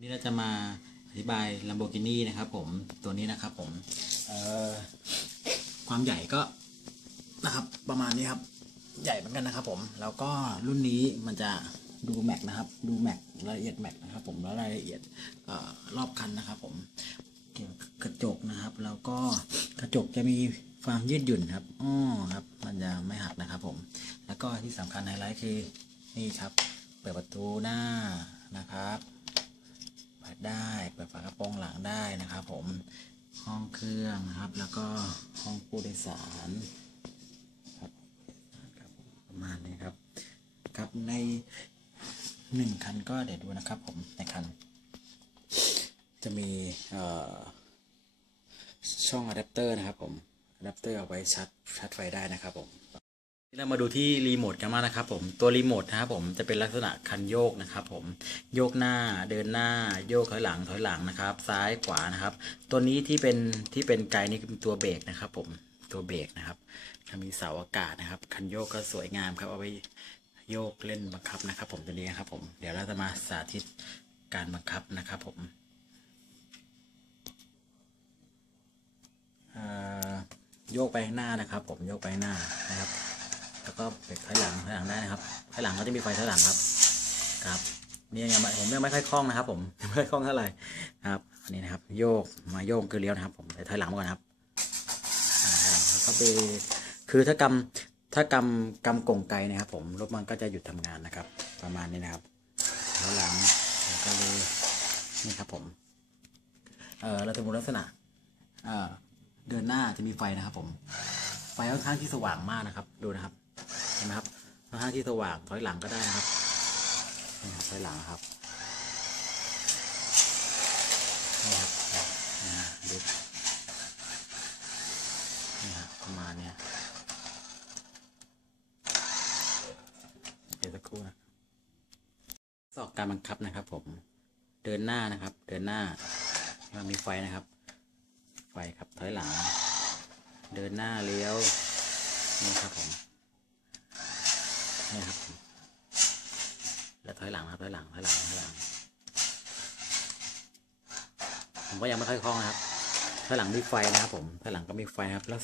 นี่เราจะมาอธิบาย Lamborghini นะครับผมตัวนี้นะครับผมความใหญ่ก็นะครับประมาณนี้ครับ ใหญ่เหมือนกันนะครับผม แล้วก็รุ่นนี้มันจะดูแม็กนะครับ ดูแม็กรายละเอียดแม็กนะครับผมแล้วรายละเอียดออรอบคันนะครับผมเกี่ยวกับกระจกนะครับ แล้วก็กระจกจะมีความยืดหยุ่นครับอ้อครับ มันจะไม่หักนะครับผม แล้วก็ที่สำคัญไฮไลท์คือนี่ครับ เปิดประตูหน้า ห้องเครื่องนะครับ แล้วก็ห้องผู้โดยสารครับประมาณนี้ครับ ครับในหนึ่งคันก็เดี๋ยวดูนะครับผมในคัน จะมีช่องอะแดปเตอร์นะครับผมอะแดปเตอร์เอาไว้ชาร์จชาร์จไฟได้นะครับผม เรามาดูที่รีโมทกันมางนะครับผมตัวรีโมทนะครับผมจะเป็นลักษณะคันโยกนะครับผมโยกหน้าเดินหน้าโยกถอยหลังถอยหลังนะครับ ซ้ายขวานะครับ ตัวนี้ที่เป็นที่เป็นไกด์นี่คือตัวเบรกนะครับผมตัวเบรกนะครับจะมีเสาอากาศนะครับ คันโยกก็สวยงามครับเอาไว้โยกเล่นบังคับนะครับ ผมตัวนี้นะครับผมเดี๋ยวเราจะมาสาธิตการบังคับนะครับผมโยกไปข้างหน้านะครับ ผมโยกไปข้างหน้านะครับ แล้วก็เบรกถอยหลังถอยหลังได้นะครับถอยหลังก็จะมีไฟถอยหลังครับ ครับนี่ยังไผมไม่ค่อยคล่องนะครับ ผมไม่ค่อยคล่องเท่าไหร่นะครับอันนี้นะครับ โยกมาโยกคือเลี้ยวนะครับ ผมใส่ถอยหลังมาก่อนครับอ่าแล้วก็เบรกคือถ้ากำถ้ากำกำกงไกนะครับ ผมรถมันก็จะหยุดทำงานนะครับ ประมาณนี้นะครับถอยหลังแล้วก็เลยนี่ครับผมเออเราจะมูลักษณะเออเดินหน้าจะมีไฟนะครับ ผมไฟค่อนข้างที่สว่างมากนะครับ ดูนะครับ เห็นไหมครับค่อนข้างที่สว่างถอยหลังก็ได้นะครับนี่ครับถอยหลังครับนี่ครับนี่ฮะดูนี่ฮะประมาณเนี้ยเดี๋ยวสักครู่นะสอบการบังคับนะครับ ผมเดินหน้านะครับ เดินหน้ามันมีไฟนะครับ ไฟครับถอยหลัง เดินหน้าเลี้ยวนี่ครับผม นี่ครับ แล้วถอยหลังครับถอยหลังถอยหลังถอยหลัง ผมก็ยังไม่ค่อยคล่องนะครับถอยหลังมีไฟนะครับผมถอยหลังก็มีไฟครับ แล้ว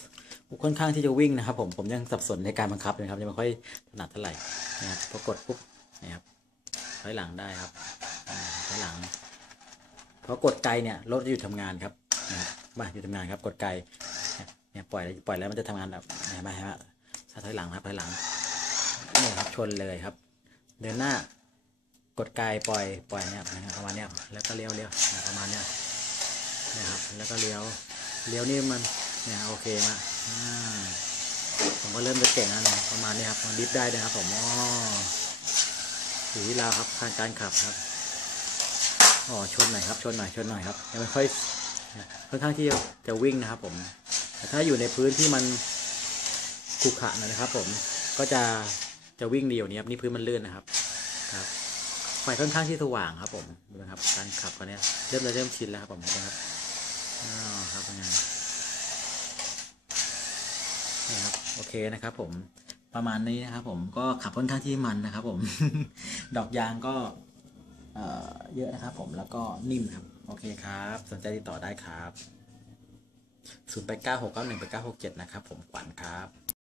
ค่อนข้างที่จะวิ่งนะครับ ผมผมยังสับสนในการบังคับนะครับยังไม่ค่อยถนัดเท่าไหร่นะครับพอกดปุ๊บนะครับถอยหลังได้ครับถอยหลังพอกดไกลเนี่ยรถจะหยุดทำงานครับนะครับมาหยุดทำงานครับ กดไกลเนี่ยปล่อยปล่อยแล้วมันจะทำงานแบบเห็นไหมเห็นไหมถ้าถอยหลังครับถอยหลัง ชนเลยครับ เดินหน้ากดไกลปล่อยปล่อยเนี่ยนะครับประมาณเนี้ยแล้วก็เลี้ยวเลี้ยวประมาณเนี้ยนะครับแล้วก็เลี้ยวเลี้ยวนี่มันเนี่ยโอเคมาผมก็เริ่มจะเก่งแล้วนะประมาณนี้ครับมันดิฟได้นะครับผมอ๋ออยู่ที่เราครับทางการขับครับอ๋อชนหน่อยครับชนหน่อยชนหน่อยครับยังไม่ค่อยค่อนข้างที่จะวิ่งนะครับ ผม แต่ถ้าอยู่ในพื้นที่มันขรุขระนะครับ ผมก็จะ จะวิ่งดีอยู่นี้ครับนี่พื้นมันลื่นนะครับครับไฟค่อนข้างที่สว่างครับผมดูนะครับการขับเขาเนี่ยเริ่มเลยเริ่มชินแล้วครับผมนะครับอ้าวครับเป็นไงนี่ครับโอเคนะครับ ผมประมาณนี้นะครับ ผมก็ขับค่อนข้างที่มันนะครับ ผม ดอกยางก็เเยอะนะครับ ผมแล้วก็นิ่มครับโอเคครับ สนใจติดต่อได้ครับ 0 8 9 6 9 1 8 9 6 7 นะครับ ผมขวัญครับ